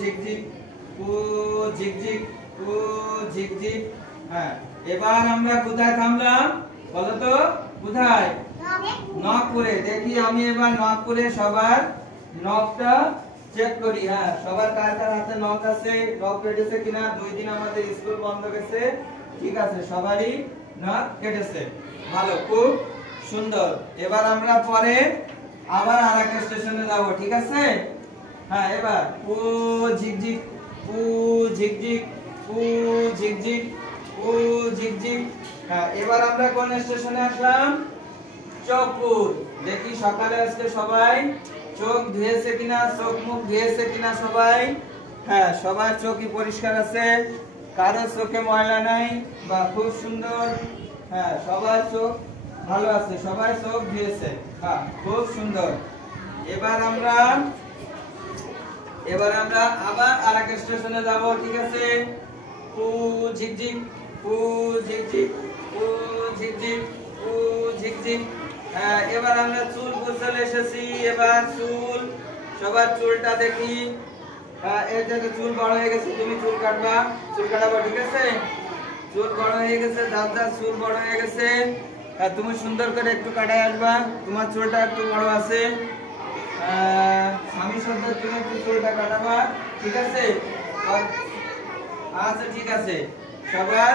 ঝিকঝিক ও ঝিকঝিক ও ঝিকঝিক। হ্যাঁ, এবার আমরা কোথায় থামলাম বলো তো? কোথায়? নখ করে। দেখি আমি এবার নখ করে সবার নখটা চেক করি। হ্যাঁ, সবার কার কার হাতে নখ আছে, নখ কেটেছে কিনা? 2 দিন আমাদের স্কুল বন্ধ গেছে, ঠিক আছে, সবারই নখ কেটেছে। ভালো, খুব সুন্দর। এবার আমরা পরে আবার আরেকটা স্টেশনে যাব, ঠিক আছে? হ্যাঁ, এবার ও ঝিকঝিক ও ঝিকঝিক ও ঝিকঝিক ও ঝিকঝিক। হ্যাঁ, এবার আমরা কোন স্টেশনে আসলাম? চোখপুর। দেখি সকালে আজকে সবাই চোখ ধুয়েছে কিনা, চোখ মুখ ধুয়েছে কিনা সবাই? হ্যাঁ, সবার চোখই পরিষ্কার আছে, কারো চোখে ময়লা নাই, বা খুব সুন্দর। হ্যাঁ, সবার চোখ ভালো আছে, সবাই চোখ ধুয়েছে। হ্যাঁ, খুব সুন্দর। এবার আমরা আবার আরেক স্টেশনে যাব, ঠিক আছে? ও ঝিকঝিক ও ঝিকঝিক ও ঝিকঝিক ও ঝিকঝিক। হ্যাঁ, এবার আমরা চুল গোছালে এসেছি। এবার চুল, সবার চুলটা দেখি। হ্যাঁ, এই যে চুল বড় হয়ে গেছে, তুমি চুল কাটবা, চুল কাটাবো, ঠিক আছে? চুল বড় হয়ে গেছে, যার যার চুল বড় হয়ে গেছে, তুমি সুন্দর করে একটু কাটাই আসবা, তোমার চুলটা একটু বড় আছে। আমি সুন্দর, তুমি একটু চুলটা কাটাবা, ঠিক আছে? আচ্ছা, ঠিক আছে। সবার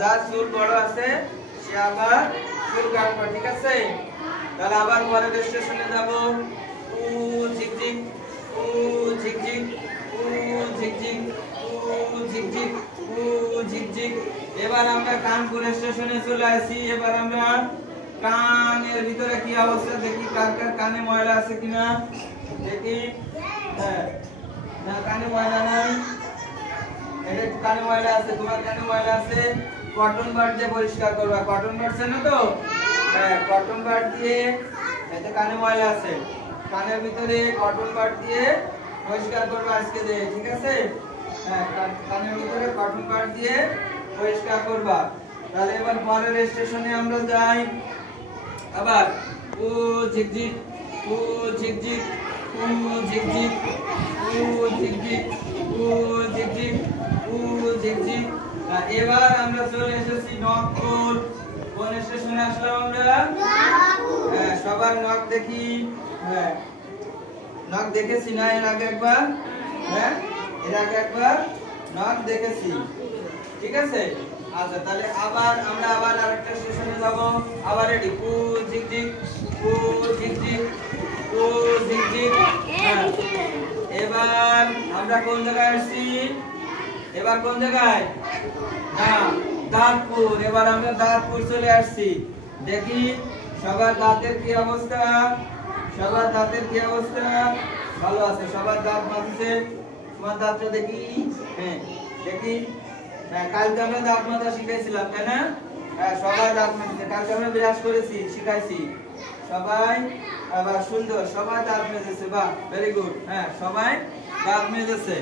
যার চুল বড় আছে সে আবার চুল কাটবা, ঠিক আছে? তাহলে আবার পরের স্টেশনে যাব। ও ঝিকঝিক ও ঝিকঝিক ও ঝিকঝিক ও ঝিকঝিক ও ঝিকঝিক। এবার আমরা কানপুর স্টেশনে চলে আসি। এবার আমরা কানের ভিতরে কি অবস্থা দেখি, কার কার কানে ময়লা আছে কিনা দেখি। হ্যাঁ, না, কানে ময়লা নাই। এটা কানে ময়লা আছে, তোমার কানে ময়লা আছে। কটন বাড দিয়ে পরিষ্কার করবা, কটন বাড আছে না তো? হ্যাঁ, কটন বাড দিয়ে, এতে কানে ময়লা আছে, কানের ভিতরে কটন বাড দিয়ে পরিষ্কার করবা আজকে যে, ঠিক আছে? হ্যাঁ, কানের ভিতরে কটন বাড দিয়ে পরিষ্কার করবা। তাহলে এবার পরের স্টেশনে আমরা যাই। আবার ও ঝিকঝিক ও ঝিকঝিক ও ঝিকঝিক ও ঝিকঝিক ও ঝিকঝিক ও ঝিকঝিক। এবার আমরা চলে এসেছি নখপুর। কোন স্টেশনে আসলাম আমরা? হ্যাঁ, সবার নখ দেখি। হ্যাঁ, নখ দেখেছি না এর আগে একবার? হ্যাঁ, এর আগে একবার নখ দেখেছি, ঠিক আছে? আচ্ছা, তাহলে আমরা আবার আরেকটা স্টেশনে যাব। আবার রেডি, ও ঝিকঝিক ও ঝিকঝিক ও ঝিকঝিক। হ্যাঁ, এবার আমরা কোন জায়গায় আসছি? এবার কোন জায়গায়? হ্যাঁ, দাঁতপুর। এবার আমরা দাঁতপুর চলে আসছি। দেখি সবার দাঁতের কি অবস্থা, সবার দাঁতের কি অবস্থা? ভালো আছে, সবার দাঁত মাজছে। তোমার দাঁতটা দেখি। হ্যাঁ, দেখি। হ্যাঁ, কালকে আমরা দাঁত মাজা শিখাইছিলাম, তাই না? হ্যাঁ, সবাই দাঁত মাজছে, কালকে আমরা ব্রাশ করেছি, শিখাইছি সবাই। আবার সুন্দর, সবাই দাঁত মেজেছে, বাহ, ভেরি গুড। হ্যাঁ, সবাই দাঁত মেজেছে।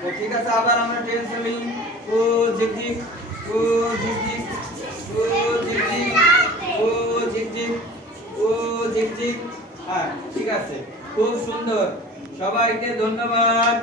তো ঠিক আছে, আবার আমরা ট্রেন চলি। ও ঝিকঝিক ও ঝিকঝিক ও ঝিকঝিক ও ঝিকঝিক ও ঝিকঝিক। হ্যাঁ, ঠিক আছে, খুব সুন্দর। সবাইকে ধন্যবাদ।